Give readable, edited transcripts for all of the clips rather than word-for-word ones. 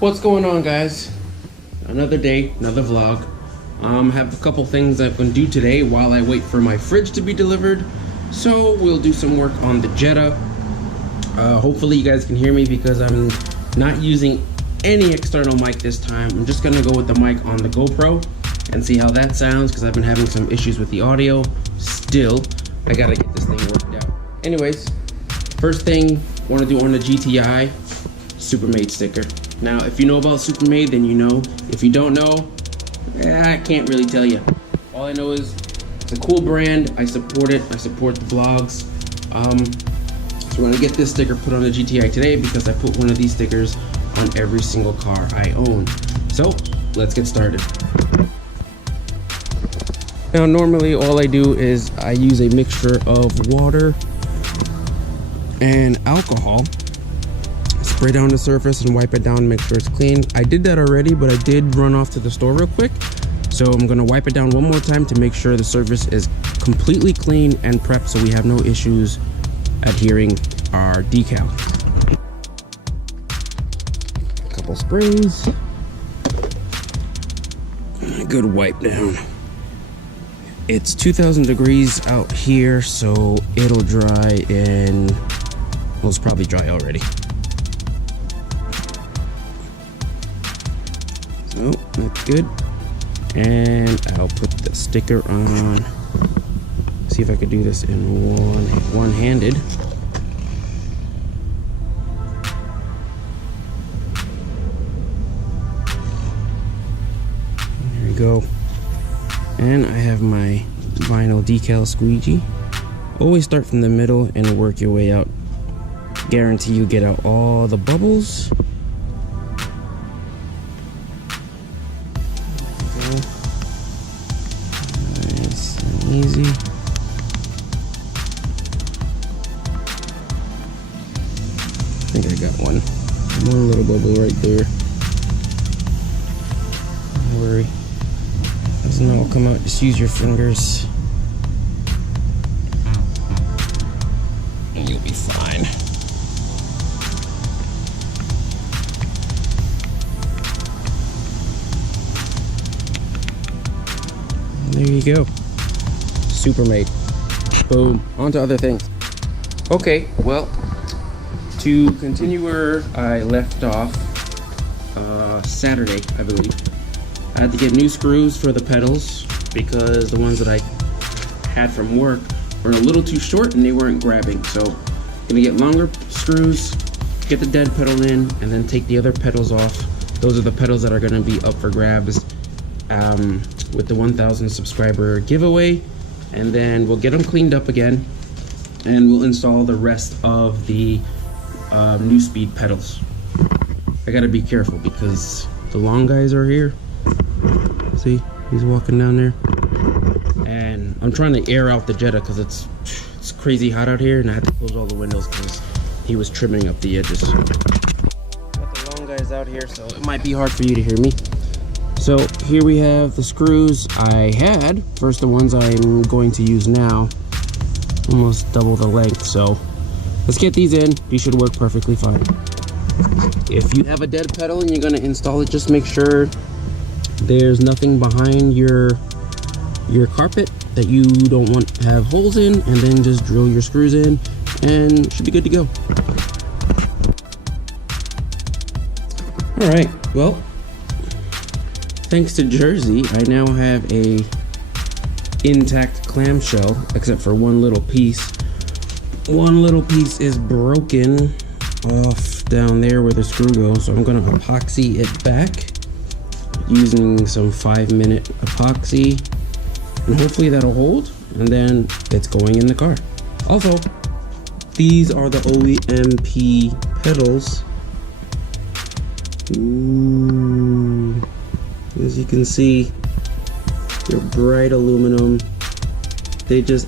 What's going on, guys? Another day, another vlog. Have a couple things I'm gonna do today while I wait for my fridge to be delivered. So we'll do some work on the Jetta. Hopefully you guys can hear me because I'm not using any external mic this time. I'm just gonna go with the mic on the GoPro and see how that sounds because I've been having some issues with the audio. Still, I gotta get this thing worked out. Anyways, first thing I wanna do on the GTI, Supermade sticker. Now, if you know about Supermade, then you know. If you don't know, I can't really tell you. All I know is it's a cool brand. I support it. I support the vlogs. So we're gonna get this sticker put on the GTI today because I put one of these stickers on every single car I own. So let's get started. Now, normally all I do is I use a mixture of water and alcohol. Spray down the surface and wipe it down, make sure it's clean. I did that already, but I did run off to the store real quick. So I'm gonna wipe it down one more time to make sure the surface is completely clean and prepped so we have no issues adhering our decal. A couple sprays. A good wipe down. It's 2,000 degrees out here, so it'll dry and well, it's probably dry already. So that's good. And I'll put the sticker on. See if I could do this in one-handed. There we go. And I have my vinyl decal squeegee. Always start from the middle and work your way out. Guarantee you get out all the bubbles. Nice and easy. I think I got one little bubble right there. Don't worry, doesn't all come out. Just use your fingers and you'll be fine. There you go. Supermade. Boom. On to other things. Okay, well, to continue where I left off Saturday, I believe, I had to get new screws for the pedals because the ones that I had from work were a little too short and they weren't grabbing. So I'm gonna get longer screws, get the dead pedal in, and then take the other pedals off. Those are the pedals that are gonna be up for grabs with the 1,000 subscriber giveaway, and then we'll get them cleaned up again and we'll install the rest of the Neuspeed pedals. I gotta be careful because the long guys are here. See, he's walking down there, and I'm trying to air out the Jetta because it's crazy hot out here, and I had to close all the windows because he was trimming up the edges. Got the long guys out here, so it might be hard for you to hear me. So here we have the screws I had. First, the ones I'm going to use now, almost double the length. So let's get these in. These should work perfectly fine. If you have a dead pedal and you're going to install it, just make sure there's nothing behind your carpet that you don't want to have holes in, and then just drill your screws in and it should be good to go. All right, well, thanks to Jersey, I now have a intact clamshell, except for one little piece. One little piece is broken off down there where the screw goes, so I'm gonna epoxy it back using some 5-minute epoxy, and hopefully that'll hold, and then it's going in the car. Also, these are the OEMP pedals. Ooh. As you can see, they're bright aluminum.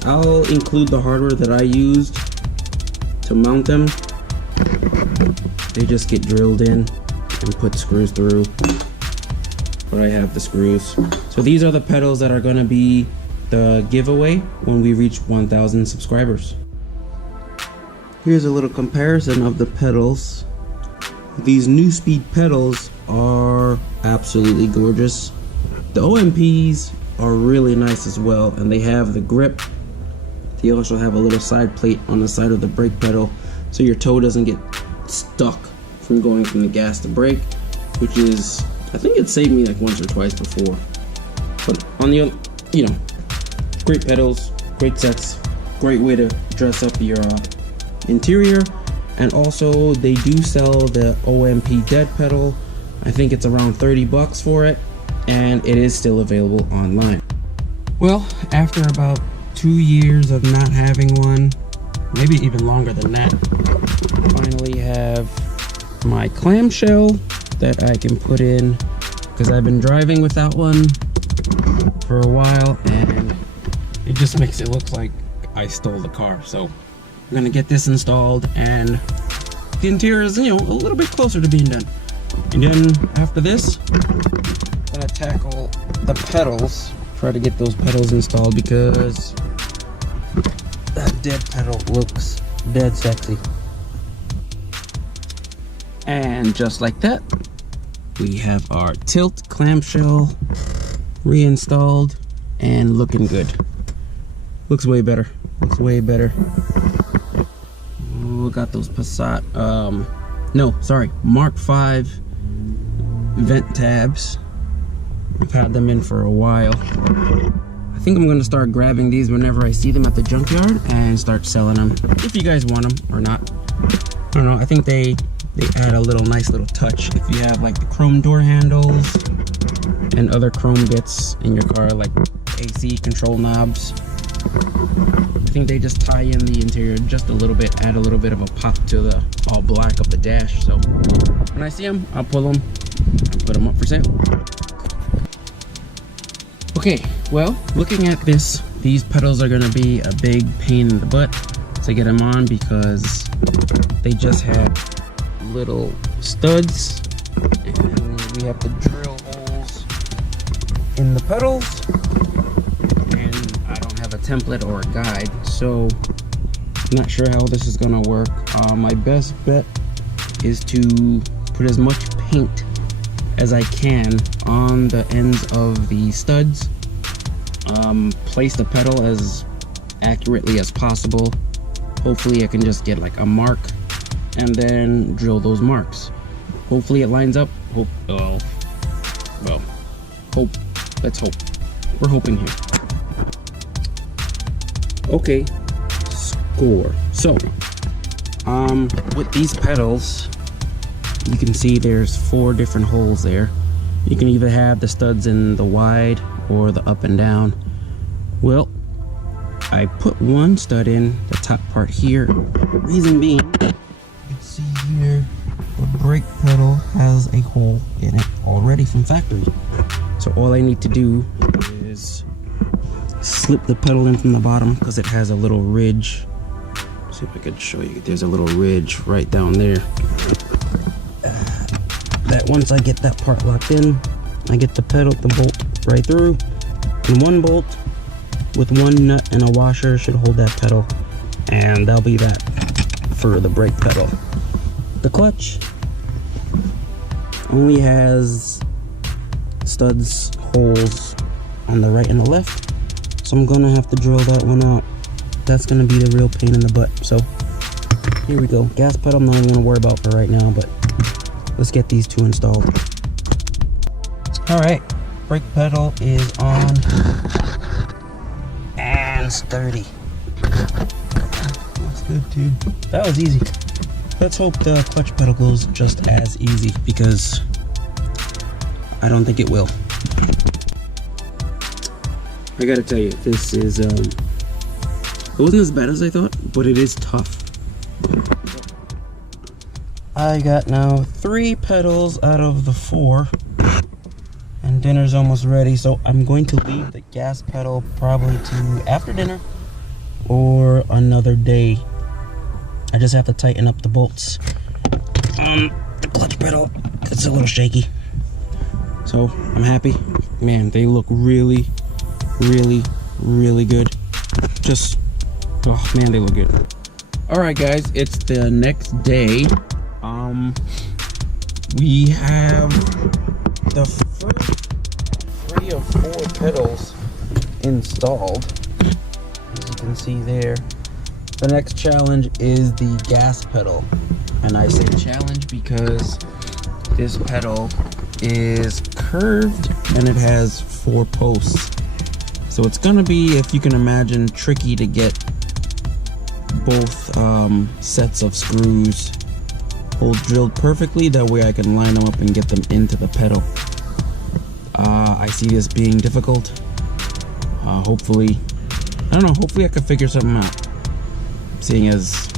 I'll include the hardware that I used to mount them. They just get drilled in and put screws through. But I have the screws. So these are the pedals that are gonna be the giveaway when we reach 1,000 subscribers. Here's a little comparison of the pedals. These Neuspeed pedals are absolutely gorgeous. The OMPs are really nice as well, and they have the grip. They also have a little side plate on the side of the brake pedal, so your toe doesn't get stuck from going from the gas to brake, which is, I think it saved me like once or twice before. But on the other, you know, great pedals, great sets, great way to dress up your interior. And also they do sell the OMP dead pedal. I think it's around 30 bucks for it, and it is still available online. Well, after about 2 years of not having one, maybe even longer than that, I finally have my clamshell that I can put in, because I've been driving without one for a while and it just makes it look like I stole the car. So I'm gonna get this installed, and the interior is, you know, a little bit closer to being done. And then after this, I'm gonna tackle the pedals, try to get those pedals installed, because that dead pedal looks dead sexy. And just like that, we have our tilt clamshell reinstalled and looking good. Looks way better. Looks way better. We got those Passat, Mark V vent tabs. I've had them in for a while. I think I'm gonna start grabbing these whenever I see them at the junkyard and start selling them, if you guys want them or not. I don't know, I think they add a nice little touch. If you have like the chrome door handles and other chrome bits in your car, like AC control knobs, I think they just tie in the interior just a little bit, add a little bit of a pop to the all black of the dash. So when I see them, I'll pull them and put them up for sale. Okay, well, looking at this, these pedals are gonna be a big pain in the butt to get them on, because they just have little studs and we have to drill holes in the pedals, and I don't have a template or a guide, so I'm not sure how this is gonna work. My best bet is to put as much paint as I can on the ends of the studs, place the pedal as accurately as possible. Hopefully I can just get like a mark and then drill those marks. Hopefully it lines up. Let's hope. We're hoping here. Okay, score. So with these pedals, you can see there's 4 different holes there. You can either have the studs in the wide or the up and down. Well, I put one stud in the top part here. Reason being, you can see here, the brake pedal has a hole in it already from factory. So all I need to do is slip the pedal in from the bottom, because it has a little ridge. Let's see if I could show you. There's a little ridge right down there. That once I get that part locked in, I get the bolt right through, and one bolt with one nut and a washer should hold that pedal, and that'll be that for the brake pedal. The clutch only has studs holes on the right and the left, so I'm gonna have to drill that one out. That's gonna be the real pain in the butt. So here we go. Gas pedal I'm not even gonna worry about for right now, but let's get these 2 installed. Alright, brake pedal is on and sturdy. That's good, dude. That was easy. Let's hope the clutch pedal goes just as easy, because I don't think it will. I gotta tell you, this is it wasn't as bad as I thought, but it is tough. I got now 3 pedals out of the 4, and dinner's almost ready, so I'm going to leave the gas pedal probably to after dinner or another day. I just have to tighten up the bolts on the clutch pedal. It's a little shaky, so I'm happy. Man, they look really, really, really good. Just, oh man, they look good. All right, guys, it's the next day. We have the first 3 or 4 pedals installed, as you can see there. The next challenge is the gas pedal, and I say challenge because this pedal is curved and it has 4 posts, so it's gonna be, if you can imagine, tricky to get both sets of screws hole drilled perfectly. That way I can line them up and get them into the pedal. I see this being difficult. Hopefully, I don't know, hopefully I can figure something out, seeing as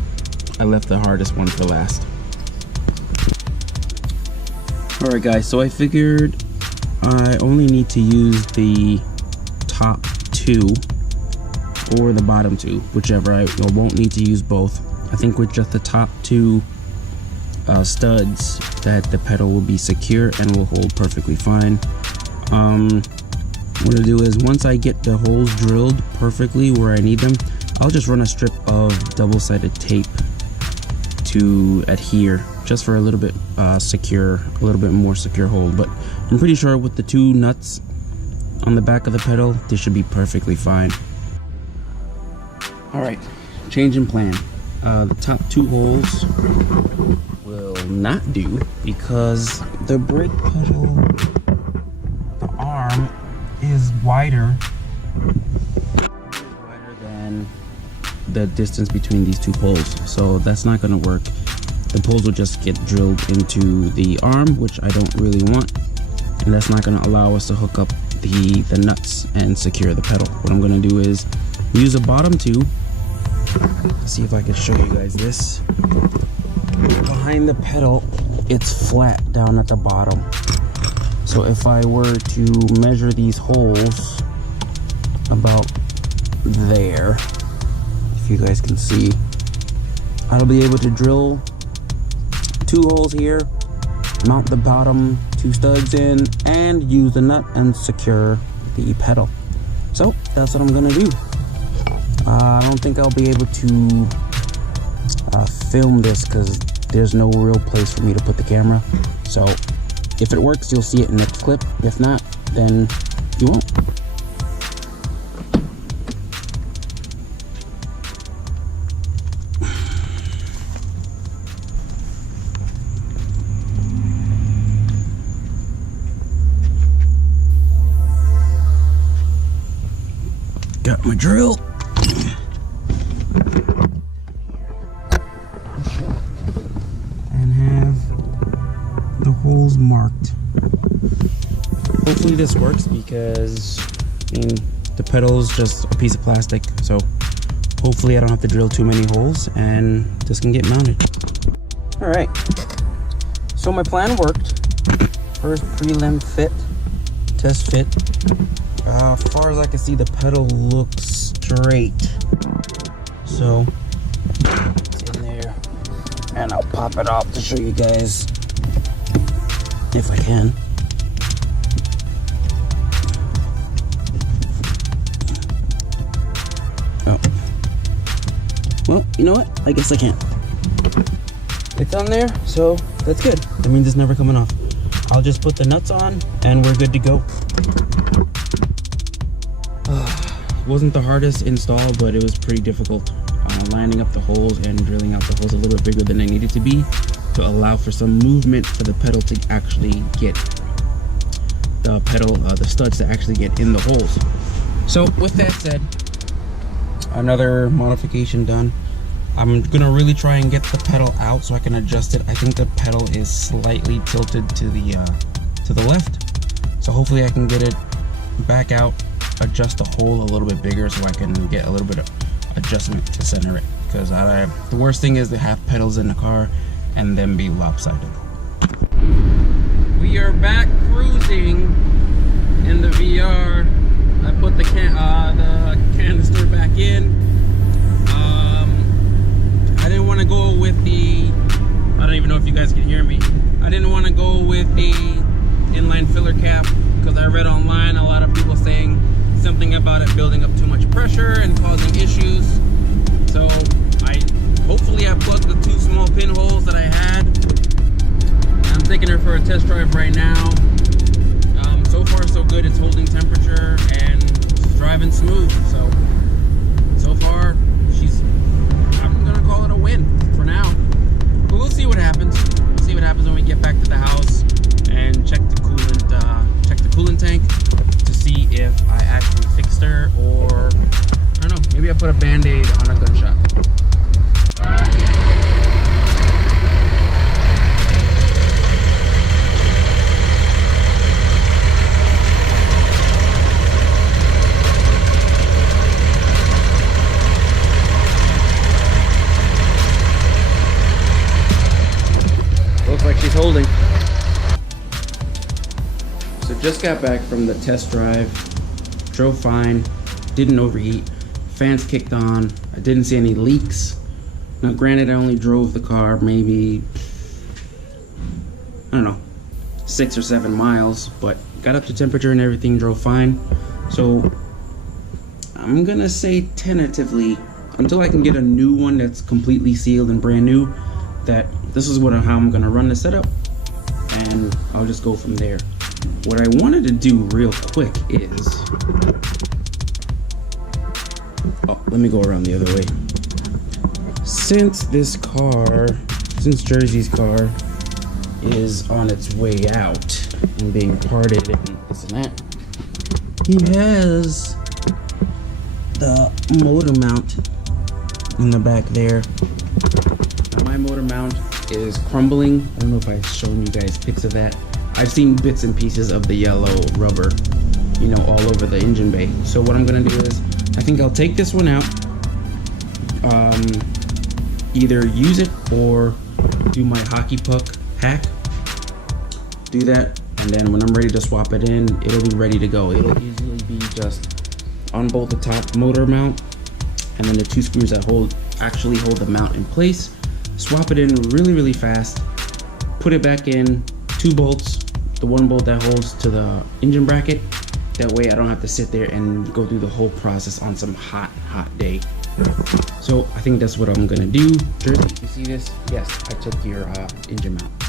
I left the hardest one for last. Alright guys, so I figured I only need to use the top 2 or the bottom 2, whichever. I won't need to use both. I think with just the top 2 studs that the pedal will be secure and will hold perfectly fine. What I'll do is, once I get the holes drilled perfectly where I need them, I'll just run a strip of double-sided tape to adhere, just for a little bit more secure hold. But I'm pretty sure with the 2 nuts on the back of the pedal, this should be perfectly fine. Alright, change in plan. The top 2 holes will not do because the brake pedal, the arm, is wider than the distance between these 2 poles, so that's not going to work. The poles will just get drilled into the arm, which I don't really want, and that's not going to allow us to hook up the nuts and secure the pedal. What I'm going to do is use a bottom 2. Let's see if I can show you guys this. Behind the pedal, it's flat down at the bottom. So if I were to measure these holes about there, if you guys can see, I'll be able to drill 2 holes here, mount the bottom 2 studs in, and use the nut and secure the pedal. So that's what I'm gonna do. I don't think I'll be able to film this because there's no real place for me to put the camera. So if it works, you'll see it in the clip. If not, then you won't. Got my drill. And have the holes marked. Hopefully this works because, I mean, the pedal is just a piece of plastic, so hopefully I don't have to drill too many holes and this can get mounted. Alright, so my plan worked. First prelim fit, test fit. As far as I can see, the pedal looks straight. So, it's in there. And I'll pop it off to show you guys, if I can. Oh. Well, you know what? I guess I can't. It's on there, so that's good. That means it's never coming off. I'll just put the nuts on and we're good to go. Wasn't the hardest install, but it was pretty difficult. Lining up the holes and drilling out the holes a little bit bigger than they needed to be to allow for some movement for the pedal to actually get the studs to actually get in the holes. So with that said, another modification done. I'm gonna really try and get the pedal out so I can adjust it. I think the pedal is slightly tilted to the left, so hopefully I can get it back out, adjust the hole a little bit bigger so I can get a little bit of adjustment to center it, because the worst thing is to have pedals in the car and then be lopsided. We are back cruising in the VR. I put the canister back in. I didn't want to go with the, I don't even know if you guys can hear me. I didn't want to go with the inline filler cap because I read online a lot of people saying something about it building up too much pressure and causing issues. So hopefully I plugged the 2 small pinholes that I had. I'm I'm taking her for a test drive right now. So far so good. It's holding temperature and she's driving smooth. So far I'm gonna call it a win for now. But we'll see what happens. We'll see what happens when we get back to the house and check the coolant tank to see if I actually fixed her, or I don't know, maybe I put a band-aid on a gunshot. Looks like she's holding. So just got back from the test drive, drove fine, didn't overheat, fans kicked on, I didn't see any leaks. Now granted, I only drove the car maybe, I don't know, 6 or 7 miles, but got up to temperature and everything, drove fine. So I'm gonna say tentatively, until I can get a new one that's completely sealed and brand new, that this is how I'm gonna run the setup, and I'll just go from there. What I wanted to do real quick is, let me go around the other way. Since Jersey's car is on its way out and being parted and this and that, he has the motor mount in the back there. Now my motor mount is crumbling. I don't know if I've shown you guys pics of that. I've seen bits and pieces of the yellow rubber, all over the engine bay. So what I'm gonna do is, I think I'll take this one out, either use it or do my hockey puck hack, do that, and then when I'm ready to swap it in, it'll be ready to go. It'll easily be just unbolt the top motor mount, and then the 2 screws that actually hold the mount in place, swap it in really fast, put it back in, 2 bolts, the 1 bolt that holds to the engine bracket. That way I don't have to sit there and go through the whole process on some hot day. So I think that's what I'm gonna do. Jersey, you see this? Yes, I took your engine mount.